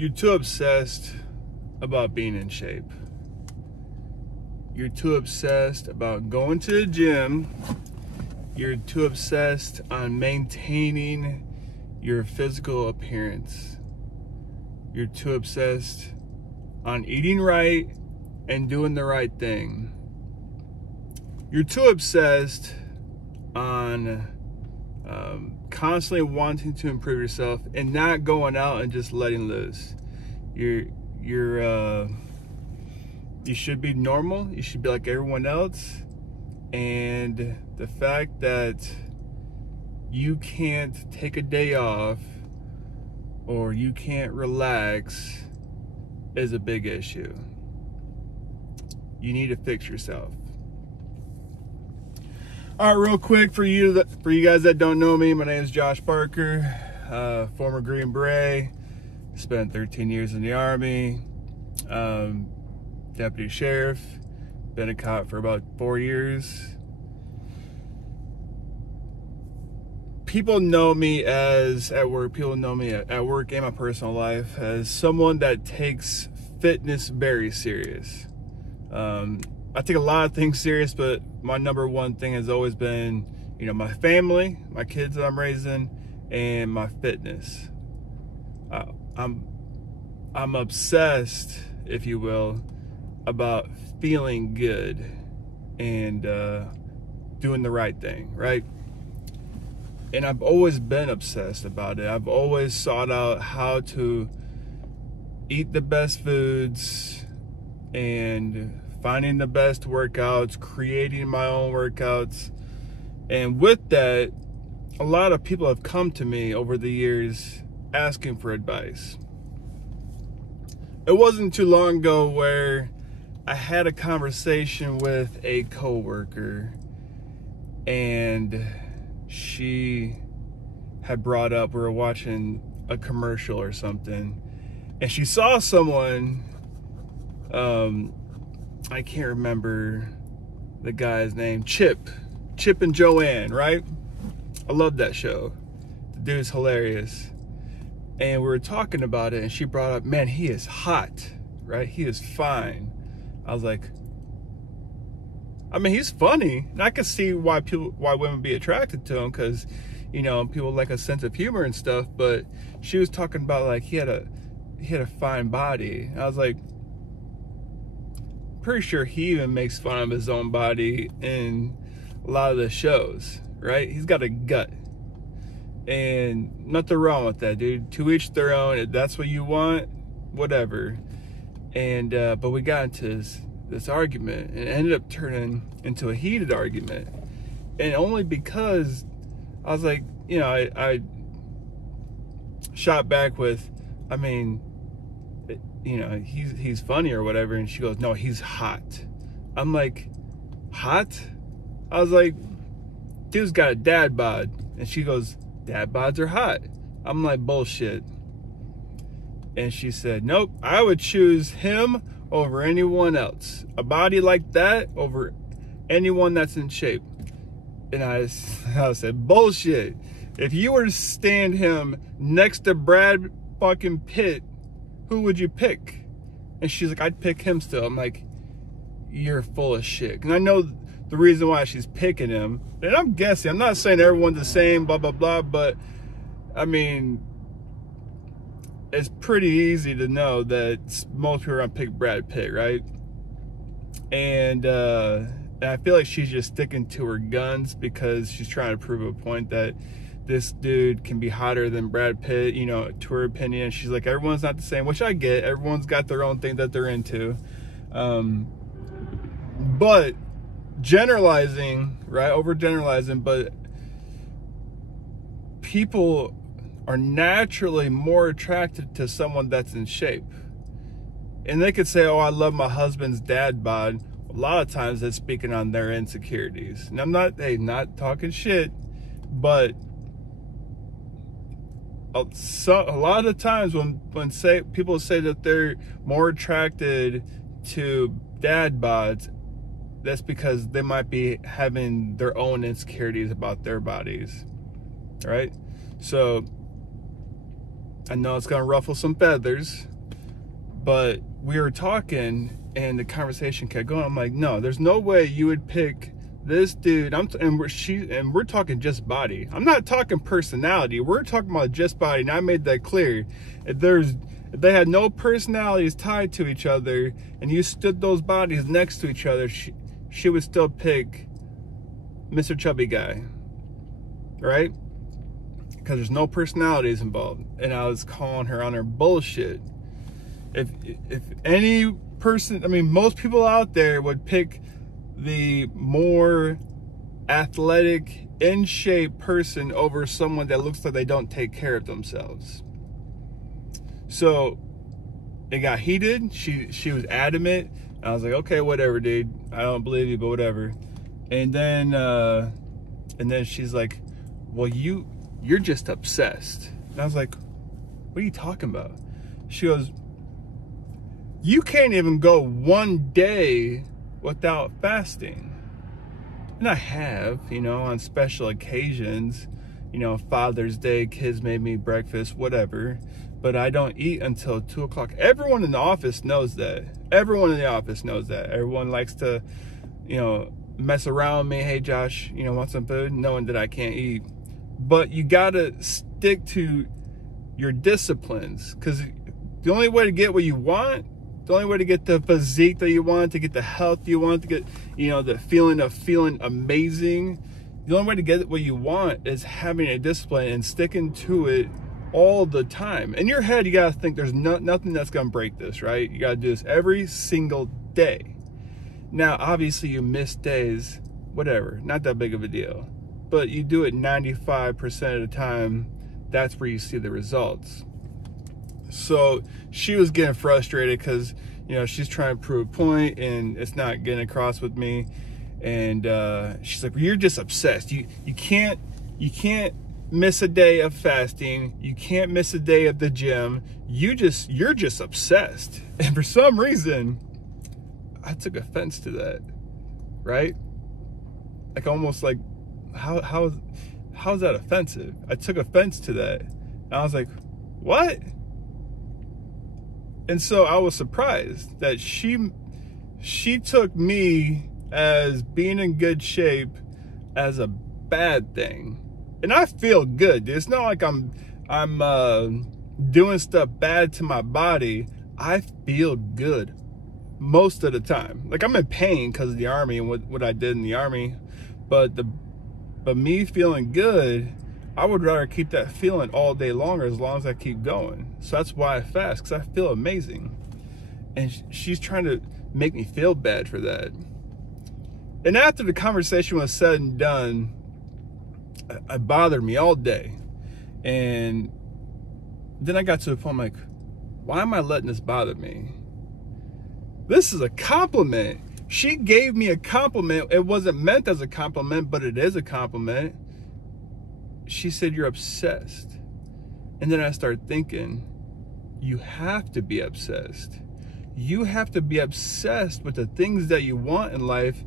You're too obsessed about being in shape. You're too obsessed about going to the gym. You're too obsessed on maintaining your physical appearance. You're too obsessed on eating right and doing the right thing. You're too obsessed on constantly wanting to improve yourself and not going out and just letting loose. You should be normal. You should be like everyone else. And the fact that you can't take a day off or you can't relax is a big issue. You need to fix yourself. All right, real quick for you guys that don't know me, my name is Josh Parker, former Green Beret, spent 13 years in the Army, deputy sheriff, been a cop for about 4 years. People know me at work and my personal life as someone that takes fitness very serious. I take a lot of things serious, but my number one thing has always been, my family, my kids that I'm raising, and my fitness. I'm obsessed, if you will, about feeling good and doing the right thing, right? And I've always been obsessed about it. I've always sought out how to eat the best foods and finding the best workouts, creating my own workouts. And with that, a lot of people have come to me over the years asking for advice. It wasn't too long ago where I had a conversation with a coworker, and she had brought up, we were watching a commercial or something, and she saw someone, I can't remember the guy's name, Chip and Joanne, right? I love that show. The dude's hilarious. And we were talking about it, and she brought up, man, he is hot, right? He is fine. I was like, I mean, he's funny, and I can see why women be attracted to him, because, people like a sense of humor and stuff. But she was talking about, like, he had a fine body. I was like, pretty sure he even makes fun of his own body in a lot of the shows, right? He's got a gut, and nothing wrong with that, dude. To each their own. If that's what you want, whatever. And but we got into this argument, and it ended up turning into a heated argument, and only because I was like, I shot back with, I mean, he's funny or whatever. And she goes, no, he's hot. I'm like, hot? I was like, dude's got a dad bod. And she goes, dad bods are hot. I'm like, bullshit. And she said, nope, I would choose him over anyone else. A body like that over anyone that's in shape. And I said, bullshit. If you were to stand him next to Brad fucking Pitt, who would you pick? And she's like, I'd pick him still. I'm like, you're full of shit. And I know the reason why she's picking him. And I'm guessing, I'm not saying everyone's the same, blah, blah, blah. But, I mean, it's pretty easy to know that most people are going to pick Brad Pitt, right? And I feel like she's just sticking to her guns because she's trying to prove a point that this dude can be hotter than Brad Pitt, to her opinion. She's like, everyone's not the same, which I get. Everyone's got their own thing that they're into. But generalizing, right? Overgeneralizing, but people are naturally more attracted to someone that's in shape. And they could say, oh, I love my husband's dad bod. A lot of times that's speaking on their insecurities. And I'm not talking shit, but a lot of times when people say that they're more attracted to dad bods, that's because they might be having their own insecurities about their bodies, right? So I know it's gonna ruffle some feathers, but we were talking and the conversation kept going. I'm like, no, there's no way you would pick this dude. We're talking just body. I'm not talking personality. We're talking about just body, and I made that clear. If they had no personalities tied to each other, and you stood those bodies next to each other, she would still pick Mr. Chubby Guy, right? Because there's no personalities involved. And I was calling her on her bullshit. If any person, I mean, most people out there would pick the more athletic, in shape person over someone that looks like they don't take care of themselves. So it got heated. She was adamant. I was like, okay, whatever, dude. I don't believe you, but whatever. And then she's like, well, you're just obsessed. And I was like, what are you talking about? She goes, you can't even go one day without fasting. And I have, on special occasions, Father's Day, kids made me breakfast, whatever. But I don't eat until 2 o'clock. Everyone in the office knows that. Everyone in the office knows that. Everyone likes to, mess around me. Hey, Josh, want some food? Knowing that I can't eat. But you gotta stick to your disciplines, because the only way to get what you want, the only way to get the physique that you want, to get the health you want, to get, the feeling of feeling amazing, the only way to get what you want is having a discipline and sticking to it all the time. In your head, you gotta think there's nothing that's gonna break this, right? You gotta do this every single day. Now, obviously, you miss days, whatever, not that big of a deal. But you do it 95% of the time, that's where you see the results. So she was getting frustrated because, she's trying to prove a point and it's not getting across with me. And she's like, well, you're just obsessed. You can't miss a day of fasting. You can't miss a day of the gym. You're just obsessed. And for some reason, I took offense to that, right? Like almost like, how's that offensive? I took offense to that. And I was like, what? And so I was surprised that she took me as being in good shape as a bad thing. And I feel good, dude. It's not like I'm doing stuff bad to my body. I feel good most of the time. Like, I'm in pain because of the Army and what I did in the Army. But me feeling good, I would rather keep that feeling all day longer as long as I keep going. So that's why I fast, because I feel amazing. And she's trying to make me feel bad for that. And after the conversation was said and done, it bothered me all day. And then I got to the point, I'm like, why am I letting this bother me? This is a compliment. She gave me a compliment. It wasn't meant as a compliment, but it is a compliment. She said, you're obsessed. And then I started thinking, you have to be obsessed. You have to be obsessed with the things that you want in life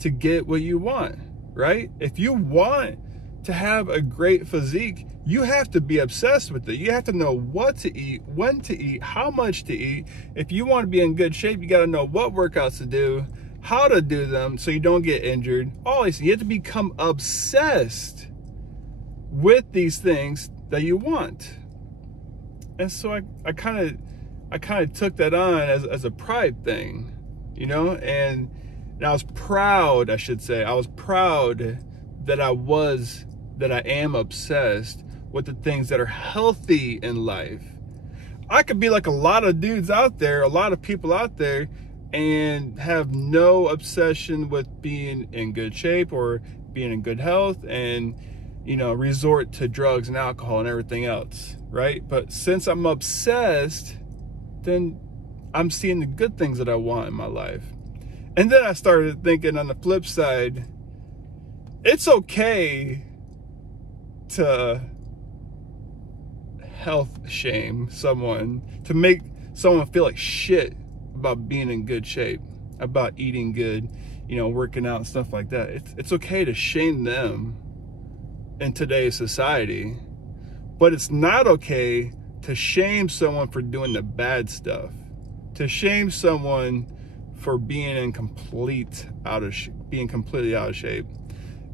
to get what you want, right? If you want to have a great physique, you have to be obsessed with it. You have to know what to eat, when to eat, how much to eat. If you want to be in good shape, you got to know what workouts to do, how to do them so you don't get injured. All these, you have to become obsessed with these things that you want. And so I kind of took that on as a pride thing, and I was proud, I should say. I was proud that I am obsessed with the things that are healthy in life. I could be like a lot of dudes out there, a lot of people out there, and have no obsession with being in good shape or being in good health, and resort to drugs and alcohol and everything else, right? But since I'm obsessed, then I'm seeing the good things that I want in my life. And then I started thinking, on the flip side, it's okay to health shame someone, to make someone feel like shit about being in good shape, about eating good, working out and stuff like that. It's okay to shame them in today's society, but it's not okay to shame someone for doing the bad stuff, to shame someone for being completely out of shape.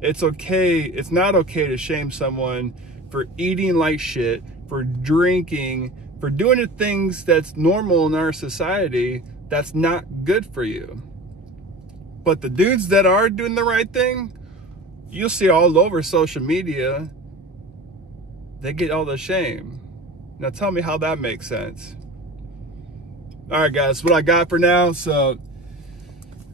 It's okay. It's not okay to shame someone for eating like shit, for drinking, for doing the things that's normal in our society that's not good for you. But the dudes that are doing the right thing, you'll see all over social media, they get all the shame. Now tell me how that makes sense. All right, guys, that's what I got for now. So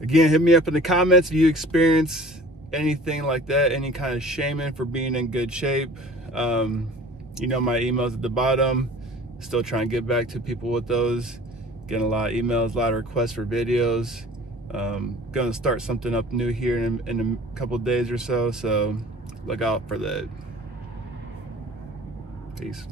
again, hit me up in the comments if you experience anything like that, any kind of shaming for being in good shape. You know, my email's at the bottom. Still trying to get back to people with those. Getting a lot of emails, a lot of requests for videos. Gonna start something up new here in a couple days or so, so look out for that. Peace.